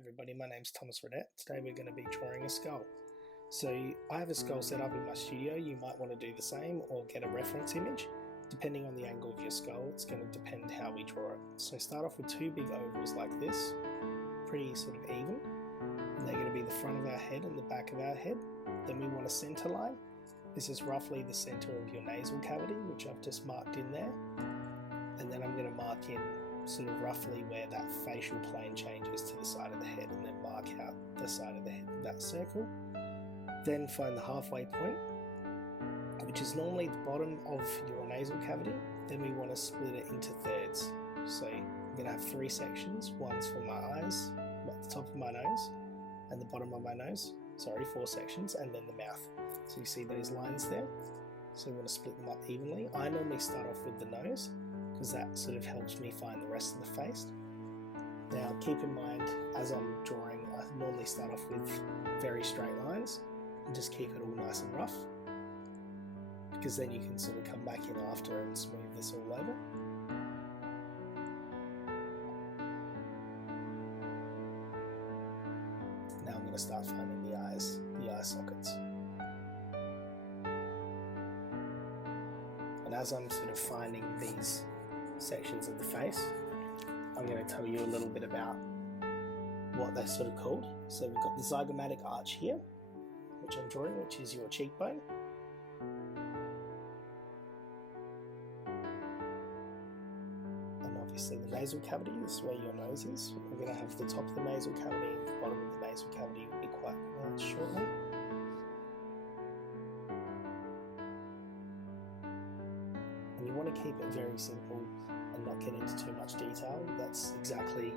everybody, my name's Thomas Readett. Today we're going to be drawing a skull. So I have a skull set up in my studio. You might want to do the same or get a reference image. Depending on the angle of your skull, it's going to depend how we draw it. So start off with two big ovals like this, pretty sort of even. And they're going to be the front of our head and the back of our head. Then we want a center line. This is roughly the center of your nasal cavity, which I've just marked in there. And then I'm going to mark in sort of roughly where that facial plane changes to the side of the head, and then mark out the side of the head with that circle. Then find the halfway point, which is normally the bottom of your nasal cavity. Then we want to split it into thirds. So I'm going to have three sections. One's for my eyes, at the top of my nose, and the bottom of my nose. Sorry, four sections, and then the mouth. So you see those lines there? So we want to split them up evenly. I normally start off with the nose, because that sort of helps me find the rest of the face. Now keep in mind, as I'm drawing, I normally start off with very straight lines and just keep it all nice and rough, because then you can sort of come back in after and smooth this all over. Now I'm going to start finding the eyes, the eye sockets. And as I'm sort of finding these sections of the face, I'm going to tell you a little bit about what they're sort of called. So we've got the zygomatic arch here, which I'm drawing, which is your cheekbone. And obviously the nasal cavity is where your nose is. We're going to have the top of the nasal cavity and the bottom of the nasal cavity will be quite pronounced shortly. And you want to keep it very simple and not get into too much detail. That's exactly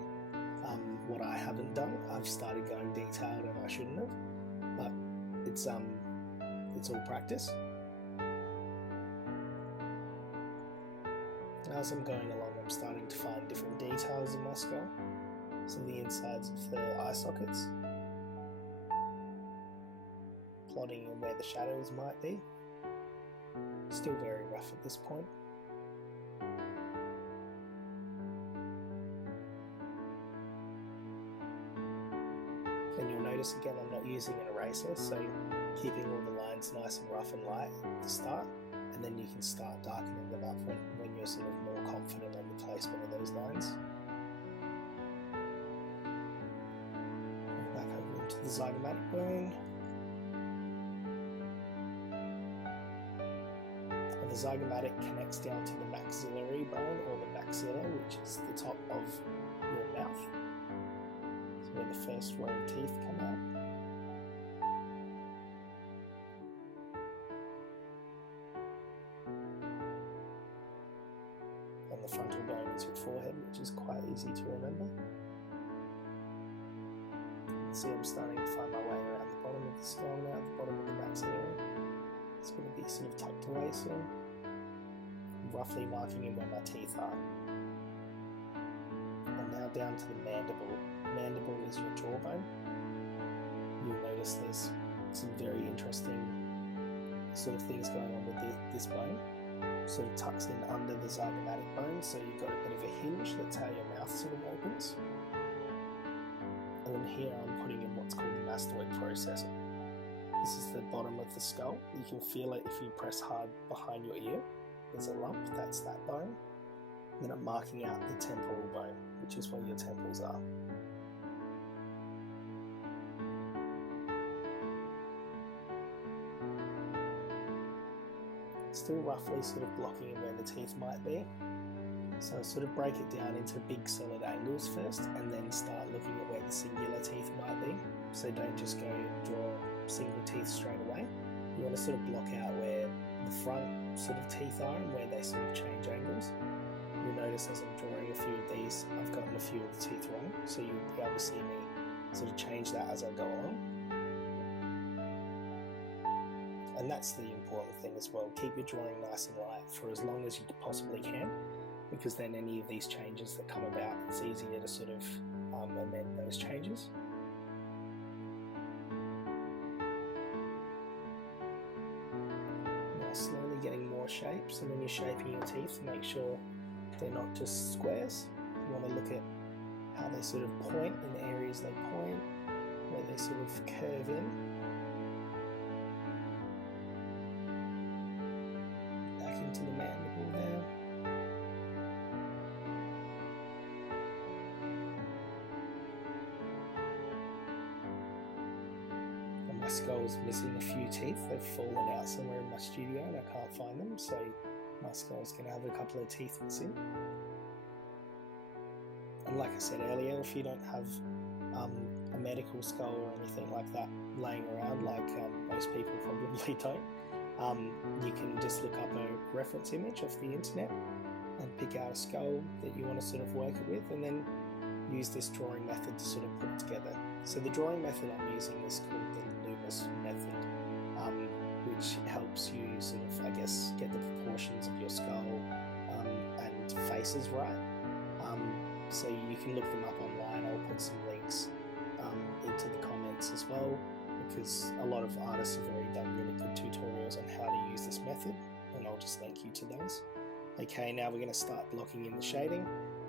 what I haven't done. I've started going detailed and I shouldn't have, but it's all practice. As I'm going along, I'm starting to find different details in my skull. So the insides of the eye sockets, plotting in where the shadows might be. Still very rough at this point. And you'll notice again I'm not using an eraser, so keeping all the lines nice and rough and light at the start, and then you can start darkening them up when you're sort of more confident on the placement of those lines. Back over into the zygomatic bone. And the zygomatic connects down to the maxillary bone, or the maxilla, which is the top of your mouth. So where the first row of teeth come out. And the frontal bone is your forehead, which is quite easy to remember. See, I'm starting to find my way around the bottom of the skull now, the bottom of the maxillary. It's going to be sort of tucked away soon. I'm roughly marking in where my teeth are. And now down to the mandible. Mandible is your jawbone. You'll notice there's some very interesting sort of things going on with this bone. Sort of tucks in under the zygomatic bone, so you've got a bit of a hinge. That's how your mouth sort of opens. And then here I'm putting in what's called the mastoid processor. This is the bottom of the skull. You can feel it if you press hard behind your ear. There's a lump, that's that bone. And then I'm marking out the temporal bone, which is where your temples are. Still roughly sort of blocking in where the teeth might be. So sort of break it down into big solid angles first, and then start looking at where the singular teeth might be. So don't just go draw single teeth straight away. You want to sort of block out where the front sort of teeth are and where they sort of change angles. You'll notice as I'm drawing a few of these, I've gotten a few of the teeth wrong, so you'll be able to see me sort of change that as I go along. And that's the important thing as well. Keep your drawing nice and light for as long as you possibly can, because then any of these changes that come about, it's easier to sort of amend those changes. Now slowly getting more shapes, and when you're shaping your teeth, make sure they're not just squares. You want to look at how they sort of point in the areas they point, where they sort of curve in. Back into the mandible there. And my skull's missing a few teeth. They've fallen out somewhere in my studio and I can't find them, so my skull's going to have a couple of teeth missing. And like I said earlier, if you don't have a medical skull or anything like that laying around, like most people probably don't, you can just look up a reference image off the internet and pick out a skull that you want to sort of work it with, and then use this drawing method to sort of put it together. So the drawing method I'm using is called the Loomis method, which helps you sort of, I guess, get the proportions of your skull and faces right. So you can look them up online. I'll put some links into the comments as well, because a lot of artists have already done really good tutorials on how to use this method, and I'll just link you to those. Okay, now we're going to start blocking in the shading.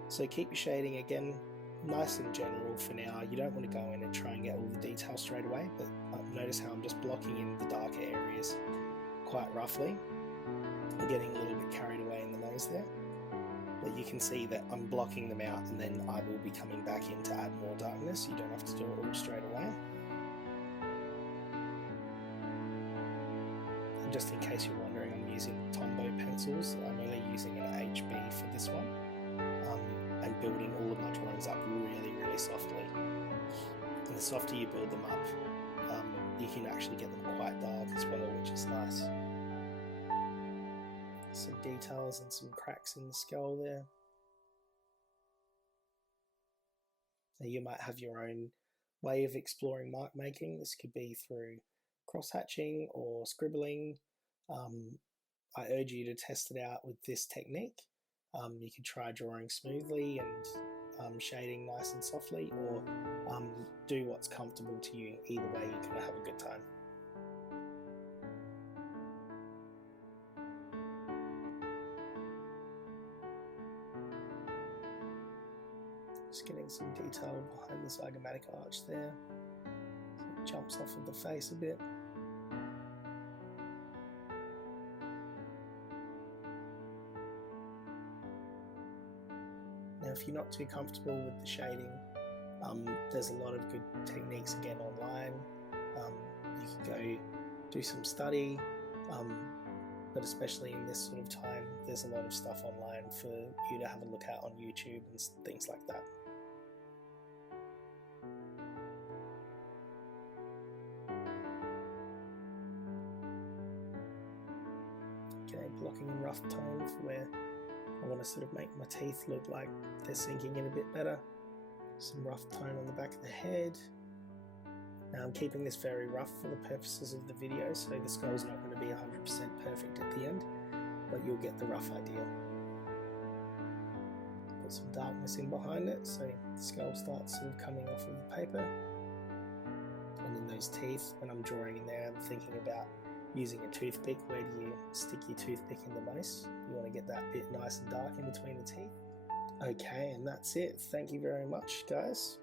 So keep your shading again nice and general for now. You don't want to go in and try and get all the detail straight away, but notice how I'm just blocking in the darker areas quite roughly. I'm getting a little bit carried away in the nose there. But you can see that I'm blocking them out, and then I will be coming back in to add more darkness. You don't have to do it all straight away. And just in case you're wondering, I'm using Tombow pencils. I'm only using an HB for this one, and building all of my drawings up really, really softly. And the softer you build them up, you can actually get them quite dark as well, which is nice. Some details and some cracks in the skull there. Now you might have your own way of exploring mark making. This could be through cross-hatching or scribbling. I urge you to test it out with this technique. You could try drawing smoothly and shading nice and softly, or do what's comfortable to you. Either way, you're going to have a good time. Just getting some detail behind the zygomatic arch there. So it jumps off of the face a bit. Now if you're not too comfortable with the shading, there's a lot of good techniques again online. You can go do some study, but especially in this sort of time, there's a lot of stuff online for you to have a look at on YouTube and things like that. Okay, blocking in rough tone for where I want to sort of make my teeth look like they're sinking in a bit better. Some rough tone on the back of the head. Now I'm keeping this very rough for the purposes of the video, so the skull's not going to be 100% perfect at the end, but you'll get the rough idea. Put some darkness in behind it, so the skull starts sort of coming off of the paper. And then those teeth, when I'm drawing in there, I'm thinking about using a toothpick. Where do you stick your toothpick in the most? You want to get that bit nice and dark in between the teeth. Okay, and that's it. Thank you very much, guys.